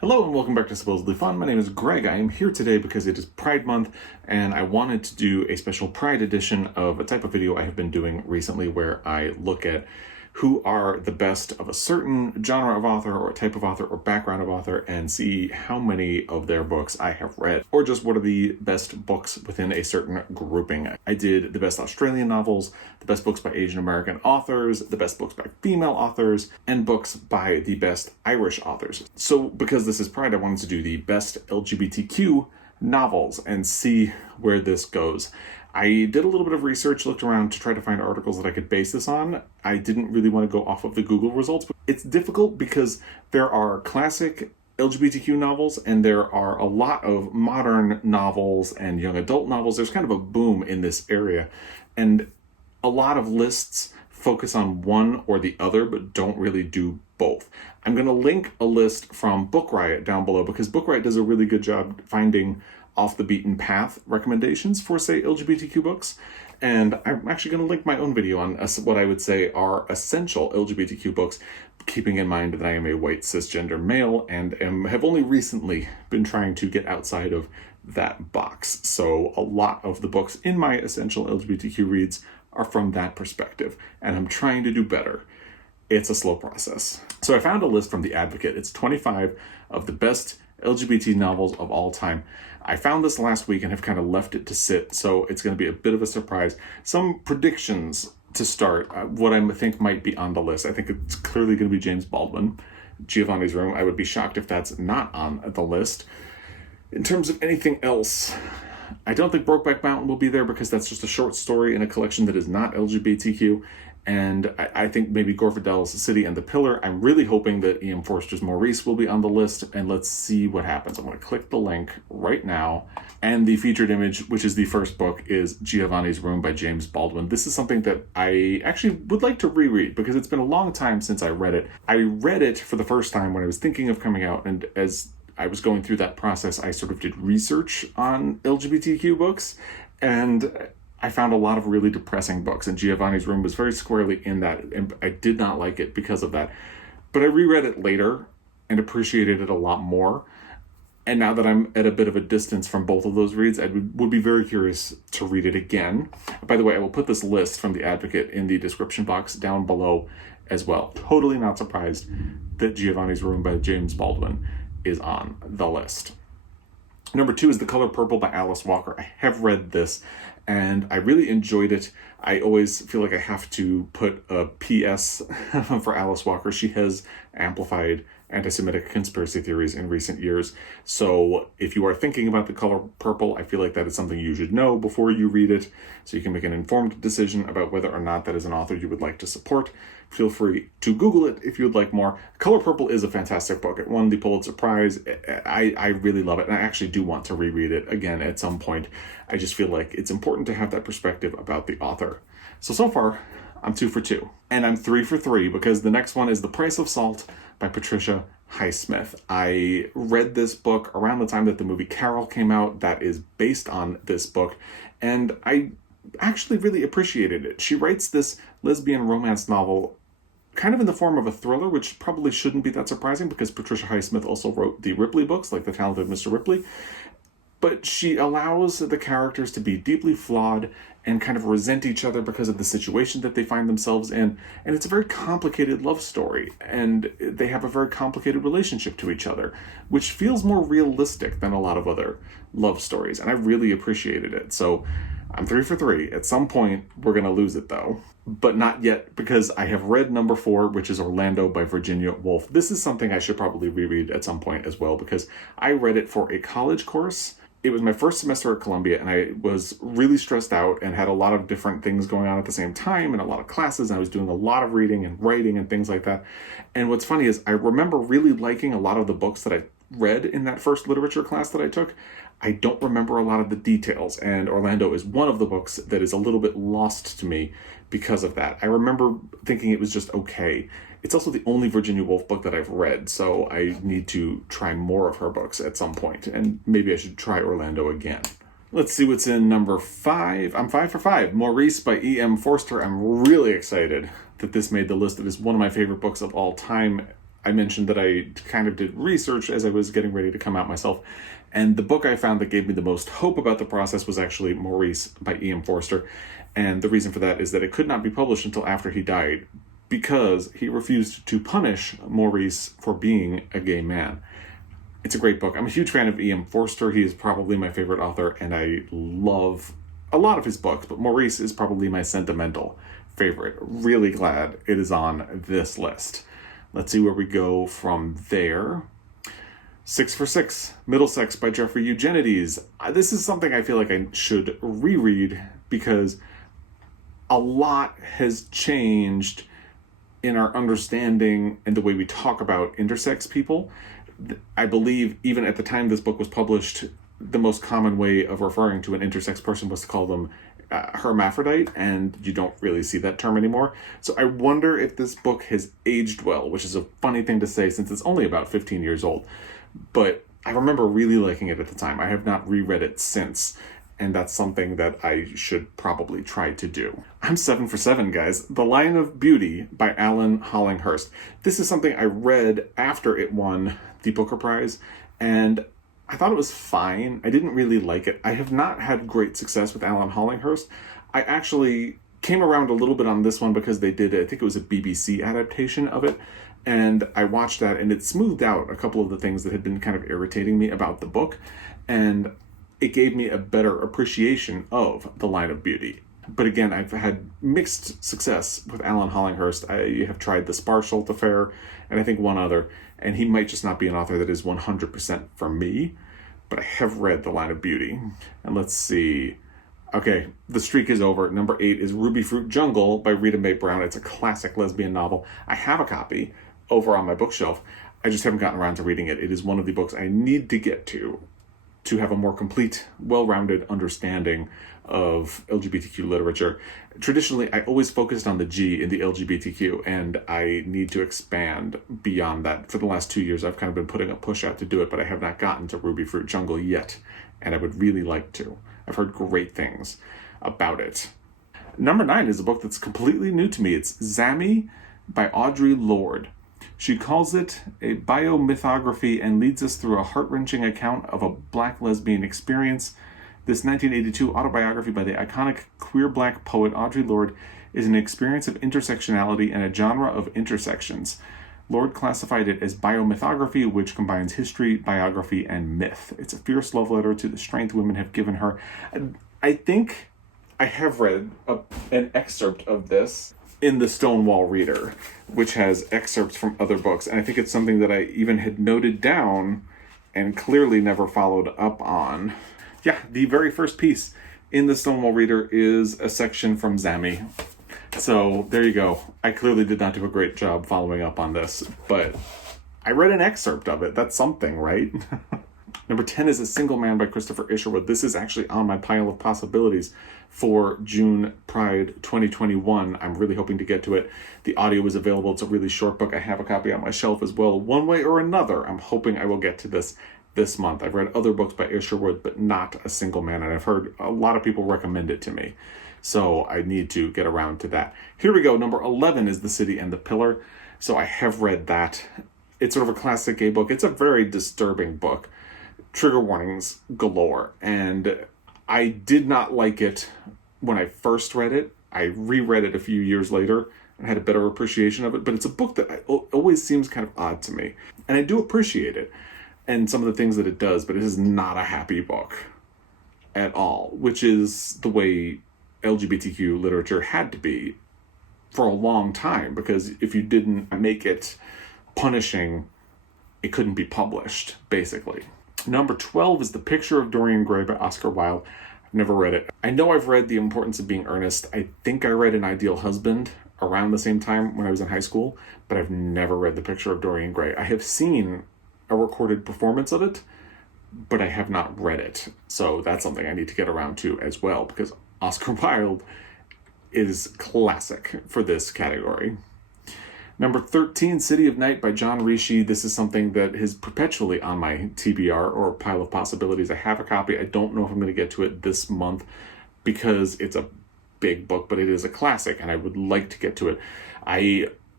Hello and welcome back to Supposedly Fun. My name is Greg. I am here today because it is Pride Month and I wanted to do a special Pride edition of a type of video I have been doing recently where I look at who are the best of a certain genre of author or type of author or background of author and see how many of their books I have read, or just what are the best books within a certain grouping. I did the best Australian novels, the best books by Asian American authors, the best books by female authors, and books by the best Irish authors. So because this is Pride, I wanted to do the best LGBTQ novels and see where this goes. I did a little bit of research, looked around to try to find articles that I could base this on. I didn't really want to go off of the Google results, but it's difficult because there are classic LGBTQ novels and there are a lot of modern novels and young adult novels. There's kind of a boom in this area, and a lot of lists focus on one or the other, but don't really do both. I'm going to link a list from Book Riot down below because Book Riot does a really good job finding off the beaten path recommendations for, say, LGBTQ books. And I'm actually going to link my own video on what I would say are essential LGBTQ books, keeping in mind that I am a white cisgender male and have only recently been trying to get outside of that box. So a lot of the books in my essential LGBTQ reads are from that perspective, and I'm trying to do better. It's a slow process. So I found a list from The Advocate. It's 25 of the best LGBT novels of all time. I found this last week and have kind of left it to sit, so it's going to be a bit of a surprise. Some predictions to start, what I think might be on the list. I think it's clearly going to be James Baldwin, Giovanni's Room. I would be shocked if that's not on the list. In terms of anything else, I don't think Brokeback Mountain will be there because that's just a short story in a collection that is not LGBTQ. And I think maybe Gore Vidal's City and the Pillar. I'm really hoping that E.M. Forster's Maurice will be on the list, and let's see what happens. I'm going to click the link right now. And the featured image, which is the first book, is Giovanni's Room by James Baldwin. This is something that I actually would like to reread because it's been a long time since I read it. I read it for the first time when I was thinking of coming out, and as I was going through that process, I sort of did research on LGBTQ books, and I found a lot of really depressing books, and Giovanni's Room was very squarely in that, and I did not like it because of that. But I reread it later and appreciated it a lot more. And now that I'm at a bit of a distance from both of those reads, I would be very curious to read it again. By the way, I will put this list from The Advocate in the description box down below as well. Totally not surprised that Giovanni's Room by James Baldwin is on the list. Number 2 is The Color Purple by Alice Walker. I have read this and I really enjoyed it. I always feel like I have to put a PS for Alice Walker. She has amplified anti-Semitic conspiracy theories in recent years. So if you are thinking about The Color Purple, I feel like that is something you should know before you read it, so you can make an informed decision about whether or not that is an author you would like to support. Feel free to Google it if you would like more. Color Purple is a fantastic book. It won the Pulitzer Prize. I really love it, and I actually do want to reread it again at some point. I just feel like it's important to have that perspective about the author. So far, I'm 2 for 2. And I'm 3 for 3 because the next one is The Price of Salt by Patricia Highsmith. I read this book around the time that the movie Carol came out that is based on this book, and I actually really appreciated it. She writes this lesbian romance novel kind of in the form of a thriller, which probably shouldn't be that surprising because Patricia Highsmith also wrote the Ripley books, like The Talented Mr. Ripley. But she allows the characters to be deeply flawed and kind of resent each other because of the situation that they find themselves in. And it's a very complicated love story, and they have a very complicated relationship to each other, which feels more realistic than a lot of other love stories. And I really appreciated it. So I'm 3 for 3. At some point, we're going to lose it though. But not yet, because I have read number 4, which is Orlando by Virginia Woolf. This is something I should probably reread at some point as well, because I read it for a college course. It was my first semester at Columbia, and I was really stressed out and had a lot of different things going on at the same time and a lot of classes, and I was doing a lot of reading and writing and things like that. And what's funny is I remember really liking a lot of the books that I read in that first literature class that I took. I don't remember a lot of the details, and Orlando is one of the books that is a little bit lost to me because of that. I remember thinking it was just okay. It's also the only Virginia Woolf book that I've read, so I need to try more of her books at some point, and maybe I should try Orlando again. Let's see what's in number 5. I'm 5 for 5. Maurice by E.M. Forster. I'm really excited that this made the list. It is one of my favorite books of all time. I mentioned that I kind of did research as I was getting ready to come out myself. And the book I found that gave me the most hope about the process was actually Maurice by E.M. Forster. And the reason for that is that it could not be published until after he died because he refused to punish Maurice for being a gay man. It's a great book. I'm a huge fan of E.M. Forster. He is probably my favorite author, and I love a lot of his books, but Maurice is probably my sentimental favorite. Really glad it is on this list. Let's see where we go from there. 6 for 6, Middlesex by Geoffrey Eugenides. This is something I feel like I should reread because a lot has changed in our understanding and the way we talk about intersex people. I believe even at the time this book was published, the most common way of referring to an intersex person was to call them hermaphrodite, and you don't really see that term anymore. So I wonder if this book has aged well, which is a funny thing to say since it's only about 15 years old. But I remember really liking it at the time. I have not reread it since, and that's something that I should probably try to do. I'm 7 for 7, guys. The Line of Beauty by Alan Hollinghurst. This is something I read after it won the Booker Prize, and I thought it was fine. I didn't really like it. I have not had great success with Alan Hollinghurst. I actually came around a little bit on this one because they did, I think it was a BBC adaptation of it, and I watched that, and it smoothed out a couple of the things that had been kind of irritating me about the book, and it gave me a better appreciation of The Line of Beauty. But again, I've had mixed success with Alan Hollinghurst. I have tried The Sparsholt Affair, and I think one other, and he might just not be an author that is 100% for me, but I have read The Line of Beauty. And let's see. Okay, the streak is over. Number 8 is Rubyfruit Jungle by Rita Mae Brown. It's a classic lesbian novel. I have a copy over on my bookshelf. I just haven't gotten around to reading it. It is one of the books I need to get to have a more complete, well-rounded understanding of LGBTQ literature. Traditionally, I always focused on the G in the LGBTQ, and I need to expand beyond that. For the last 2 years, I've kind of been putting a push out to do it, but I have not gotten to Rubyfruit Jungle yet, and I would really like to. I've heard great things about it. Number 9 is a book that's completely new to me. It's Zami by Audre Lorde. She calls it a biomythography and leads us through a heart-wrenching account of a black lesbian experience. This 1982 autobiography by the iconic queer black poet Audre Lorde is an experience of intersectionality and a genre of intersections. Lorde classified it as biomythography, which combines history, biography, and myth. It's a fierce love letter to the strength women have given her. I think I have read an excerpt of this in the Stonewall Reader, which has excerpts from other books. And I think it's something that I even had noted down and clearly never followed up on. Yeah, the very first piece in the Stonewall Reader is a section from Zami. So there you go. I clearly did not do a great job following up on this, but I read an excerpt of it. That's something, right? Number 10 is A Single Man by Christopher Isherwood. This is actually on my pile of possibilities for June Pride 2021. I'm really hoping to get to it. The audio is available. It's a really short book. I have a copy on my shelf as well. One way or another, I'm hoping I will get to this month. I've read other books by Isherwood, but not A Single Man, and I've heard a lot of people recommend it to me. So I need to get around to that. Here we go. Number 11 is The City and the Pillar. So I have read that. It's sort of a classic gay book. It's a very disturbing book. Trigger warnings galore. And I did not like it when I first read it. I reread it a few years later and had a better appreciation of it. But it's a book that always seems kind of odd to me. And I do appreciate it and some of the things that it does, but it is not a happy book at all, which is the way LGBTQ literature had to be for a long time, because if you didn't make it punishing, it couldn't be published, basically. Number 12 is The Picture of Dorian Gray by Oscar Wilde. I've never read it. I know I've read The Importance of Being Earnest. I think I read An Ideal Husband around the same time when I was in high school, but I've never read The Picture of Dorian Gray. I have seen a recorded performance of it, but I have not read it. So that's something I need to get around to as well, because Oscar Wilde is classic for this category. Number 13, City of Night by John Rechy. This is something that is perpetually on my TBR or pile of possibilities. I have a copy. I don't know if I'm going to get to it this month because it's a big book, but it is a classic and I would like to get to it. I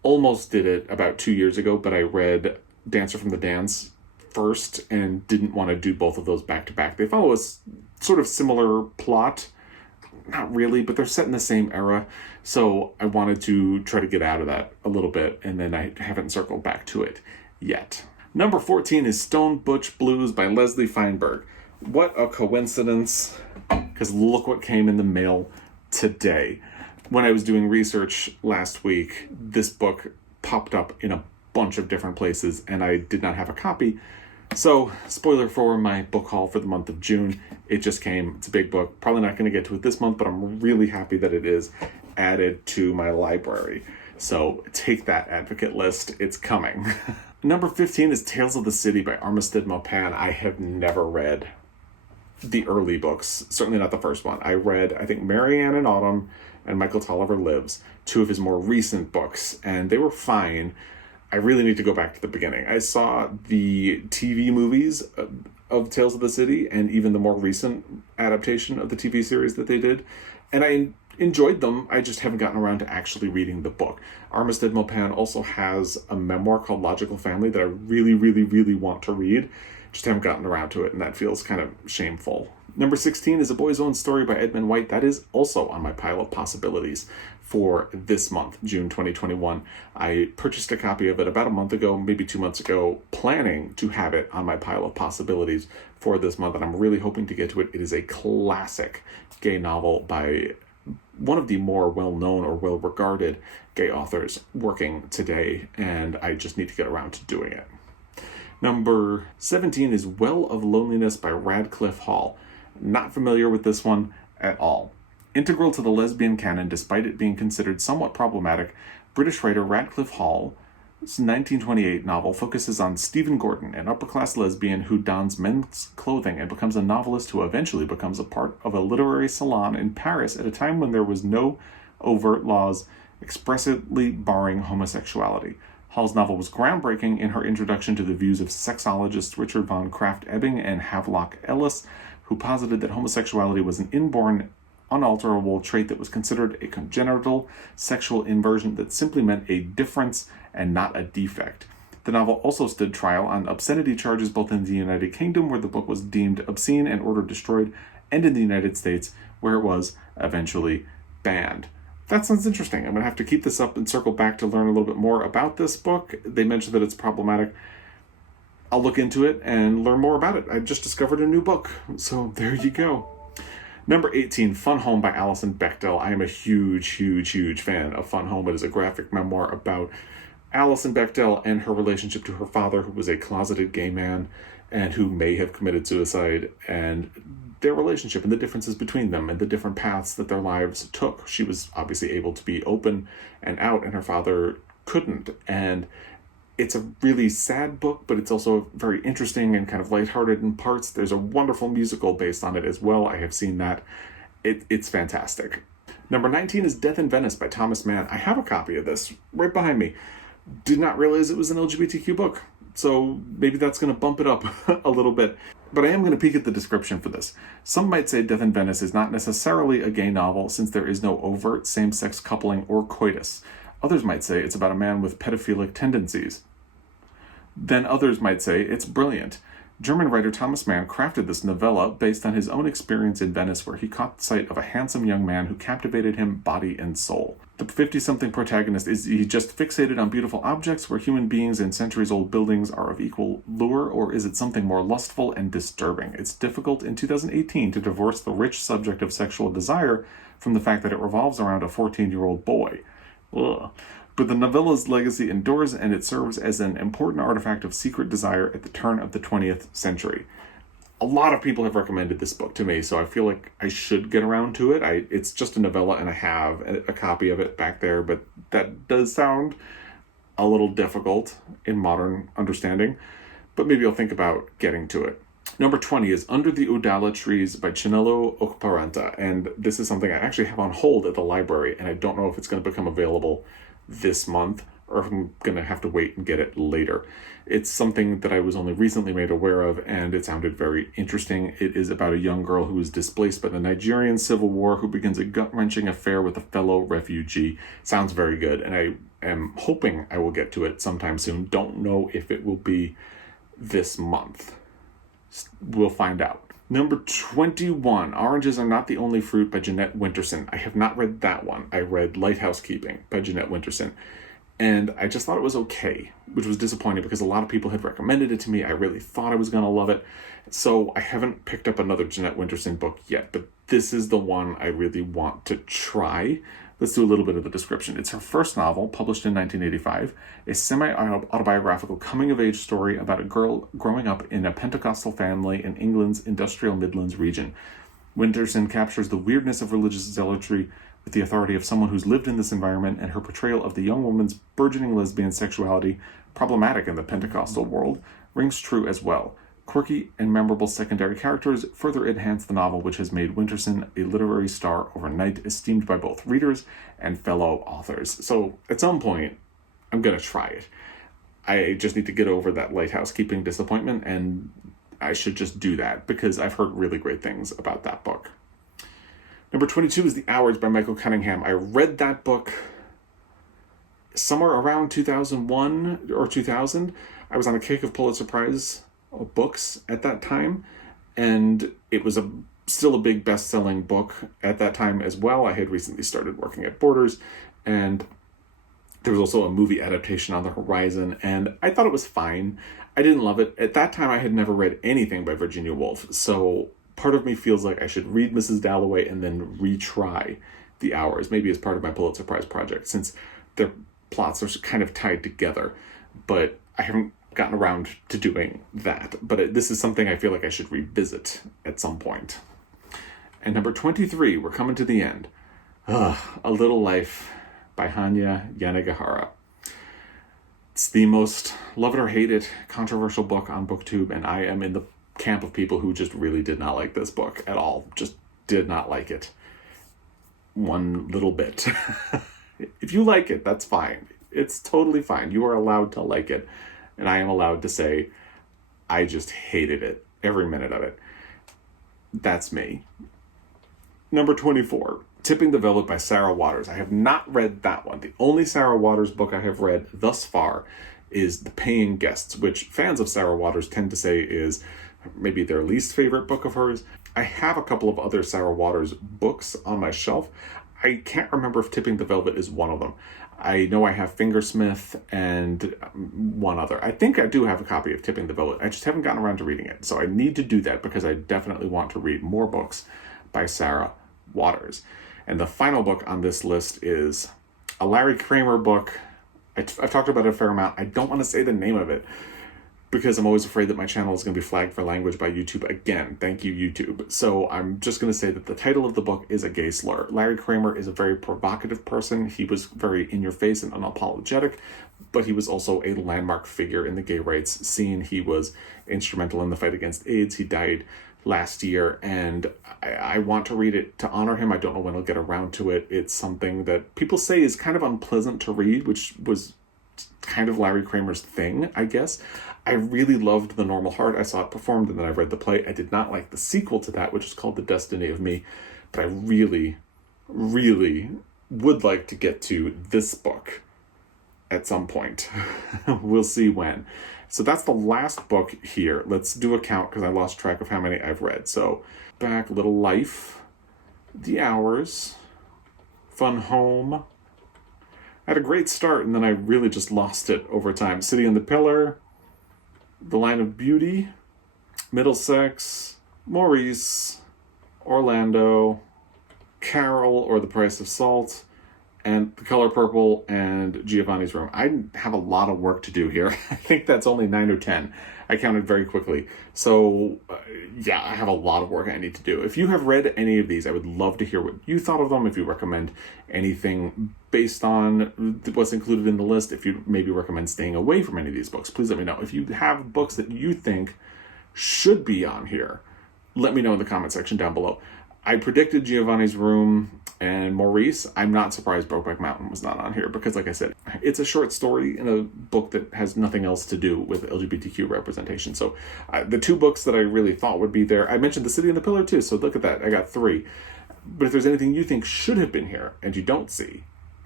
almost did it about 2 years ago, but I read Dancer from the Dance first and didn't want to do both of those back to back. They follow a sort of similar plot. Not really, but they're set in the same era. So I wanted to try to get out of that a little bit, and then I haven't circled back to it yet. Number 14 is Stone Butch Blues by Leslie Feinberg. What a coincidence, because look what came in the mail today. When I was doing research last week, this book popped up in a bunch of different places, and I did not have a copy. So, spoiler for my book haul for the month of June. It just came. It's a big book. Probably not going to get to it this month, but I'm really happy that it is added to my library. So, take that, advocate list. It's coming. Number 15 is Tales of the City by Armistead Maupin. I have never read the early books, certainly not the first one. I read, I think, Marianne in Autumn and Michael Tolliver Lives, two of his more recent books, and they were fine. I really need to go back to the beginning. I saw the TV movies of Tales of the City and even the more recent adaptation of the TV series that they did, and I enjoyed them. I just haven't gotten around to actually reading the book. Armistead Maupin also has a memoir called Logical Family that I really, really, really want to read. Just haven't gotten around to it, and that feels kind of shameful. Number 16 is A Boy's Own Story by Edmund White. That is also on my pile of possibilities for this month, June 2021. I purchased a copy of it about a month ago, maybe 2 months ago, planning to have it on my pile of possibilities for this month, and I'm really hoping to get to it. It is a classic gay novel by one of the more well-known or well-regarded gay authors working today, and I just need to get around to doing it. Number 17 is Well of Loneliness by Radclyffe Hall. Not familiar with this one at all. Integral to the lesbian canon, despite it being considered somewhat problematic, British writer Radclyffe Hall's 1928 novel focuses on Stephen Gordon, an upper-class lesbian who dons men's clothing and becomes a novelist who eventually becomes a part of a literary salon in Paris at a time when there was no overt laws expressly barring homosexuality. Hall's novel was groundbreaking in her introduction to the views of sexologists Richard von Krafft-Ebing and Havelock Ellis, who posited that homosexuality was an inborn, unalterable trait that was considered a congenital sexual inversion that simply meant a difference and not a defect. The novel also stood trial on obscenity charges both in the United Kingdom, where the book was deemed obscene and ordered destroyed, and in the United States, where it was eventually banned. That sounds interesting. I'm going to have to keep this up and circle back to learn a little bit more about this book. They mentioned that it's problematic. I'll look into it and learn more about it. I just discovered a new book, so there you go. Number 18, Fun Home by Alison Bechdel. I am a huge fan of Fun Home. It is a graphic memoir about Alison Bechdel and her relationship to her father, who was a closeted gay man and who may have committed suicide, and their relationship and the differences between them and the different paths that their lives took. She was obviously able to be open and out, and her father couldn't. And it's a really sad book, but it's also very interesting and kind of lighthearted in parts. There's a wonderful musical based on it as well. I have seen that. It's fantastic. Number 19 is Death in Venice by Thomas Mann. I have a copy of this right behind me. Did not realize it was an LGBTQ book, so maybe that's going to bump it up a little bit. But I am going to peek at the description for this. Some might say Death in Venice is not necessarily a gay novel since there is no overt same-sex coupling or coitus. Others might say it's about a man with pedophilic tendencies. Then others might say it's brilliant. German writer Thomas Mann crafted this novella based on his own experience in Venice, where he caught sight of a handsome young man who captivated him body and soul. The 50-something protagonist, is he just fixated on beautiful objects where human beings and centuries-old buildings are of equal lure, or is it something more lustful and disturbing? It's difficult in 2018 to divorce the rich subject of sexual desire from the fact that it revolves around a 14-year-old boy. Ugh. But the novella's legacy endures, and it serves as an important artifact of secret desire at the turn of the 20th century. A lot of people have recommended this book to me, so I feel like I should get around to it. It's just a novella, and I have a copy of it back there, but that does sound a little difficult in modern understanding, but maybe I'll think about getting to it. Number 20 is Under the Udala Trees by Chinelo Okparanta, and this is something I actually have on hold at the library, and I don't know if it's going to become available this month or if I'm going to have to wait and get it later. It's something that I was only recently made aware of, and it sounded very interesting. It is about a young girl who is displaced by the Nigerian Civil War, who begins a gut-wrenching affair with a fellow refugee. Sounds very good, and I am hoping I will get to it sometime soon. Don't know if it will be this month. We'll find out. Number 21, Oranges Are Not the Only Fruit by Jeanette Winterson. I have not read that one. I read Lighthouse Keeping by Jeanette Winterson. And I just thought it was okay, which was disappointing because a lot of people had recommended it to me. I really thought I was going to love it. So I haven't picked up another Jeanette Winterson book yet, but this is the one I really want to try. Let's do a little bit of the description. It's her first novel, published in 1985, a semi-autobiographical coming-of-age story about a girl growing up in a Pentecostal family in England's industrial Midlands region. Winterson captures the weirdness of religious zealotry with the authority of someone who's lived in this environment, and her portrayal of the young woman's burgeoning lesbian sexuality, problematic in the Pentecostal world, rings true as well. Quirky and memorable secondary characters further enhance the novel, which has made Winterson a literary star overnight, esteemed by both readers and fellow authors. So at some point, I'm going to try it. I just need to get over that Lighthouse Keeping disappointment, and I should just do that because I've heard really great things about that book. Number 22 is The Hours by Michael Cunningham. I read that book somewhere around 2001 or 2000. I was on the kick of Pulitzer Prize books at that time, and it was still a big best-selling book at that time as well. I had recently started working at Borders, and there was also a movie adaptation on the horizon, and I thought it was fine. I didn't love it. At that time, I had never read anything by Virginia Woolf, so part of me feels like I should read Mrs. Dalloway and then retry The Hours, maybe as part of my Pulitzer Prize project, since their plots are kind of tied together, but I haven't gotten around to doing that. But this is something I feel like I should revisit at some point. And number 23, we're coming to the end. A Little Life by Hanya Yanagihara. It's the most love it or hate it controversial book on BookTube, and I am in the camp of people who just really did not like this book at all. Just did not like it one little bit. If you like it, that's fine. It's totally fine. You are allowed to like it. And I am allowed to say, I just hated it. Every minute of it. That's me. Number 24, Tipping the Velvet by Sarah Waters. I have not read that one. The only Sarah Waters book I have read thus far is The Paying Guests, which fans of Sarah Waters tend to say is maybe their least favorite book of hers. I have a couple of other Sarah Waters books on my shelf. I can't remember if Tipping the Velvet is one of them. I know I have Fingersmith and one other. I think I do have a copy of Tipping the Velvet. I just haven't gotten around to reading it. So I need to do that because I definitely want to read more books by Sarah Waters. And the final book on this list is a Larry Kramer book. I've talked about it a fair amount. I don't want to say the name of it because I'm always afraid that my channel is going to be flagged for language by YouTube again. Thank you, YouTube. So I'm just going to say that the title of the book is a gay slur. Larry Kramer is a very provocative person. He was very in-your-face and unapologetic, but he was also a landmark figure in the gay rights scene. He was instrumental in the fight against AIDS. He died last year, and I want to read it to honor him. I don't know when I'll get around to it. It's something that people say is kind of unpleasant to read, which was kind of Larry Kramer's thing, I guess. I really loved The Normal Heart. I saw it performed, and then I read the play. I did not like the sequel to that, which is called The Destiny of Me, but I really, really would like to get to this book at some point. We'll see when. So that's the last book here. Let's do a count because I lost track of how many I've read. So back, Little Life, The Hours, Fun Home. I had a great start, and then I really just lost it over time. City on the Pillar, The Line of Beauty, Middlesex, Maurice, Orlando, Carol or The Price of Salt, and The Color Purple, and Giovanni's Room. I have a lot of work to do here. I think that's only 9 or 10. I counted very quickly. So, yeah, I have a lot of work I need to do. If you have read any of these, I would love to hear what you thought of them. If you recommend anything based on what's included in the list, if you maybe recommend staying away from any of these books, please let me know. If you have books that you think should be on here, let me know in the comment section down below. I predicted Giovanni's Room and Maurice. I'm not surprised Brokeback Mountain was not on here because, like I said, it's a short story in a book that has nothing else to do with LGBTQ representation. So the two books that I really thought would be there, I mentioned The City and the Pillar too, so look at that. I got 3. But if there's anything you think should have been here and you don't see,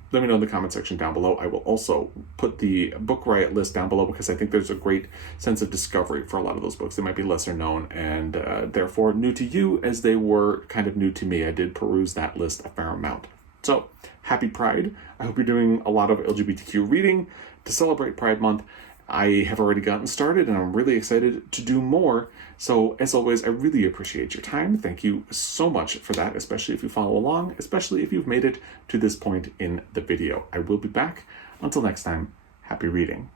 let me know in the comment section down below. I will also put the book riot list down below because I think there's a great sense of discovery for a lot of those books. They might be lesser known and therefore new to you as they were kind of new to me. I did peruse that list a fair amount. So, happy Pride. I hope you're doing a lot of LGBTQ reading to celebrate Pride Month. I have already gotten started and I'm really excited to do more. So as always, I really appreciate your time. Thank you so much for that, especially if you follow along, especially if you've made it to this point in the video. I will be back. Until next time, happy reading.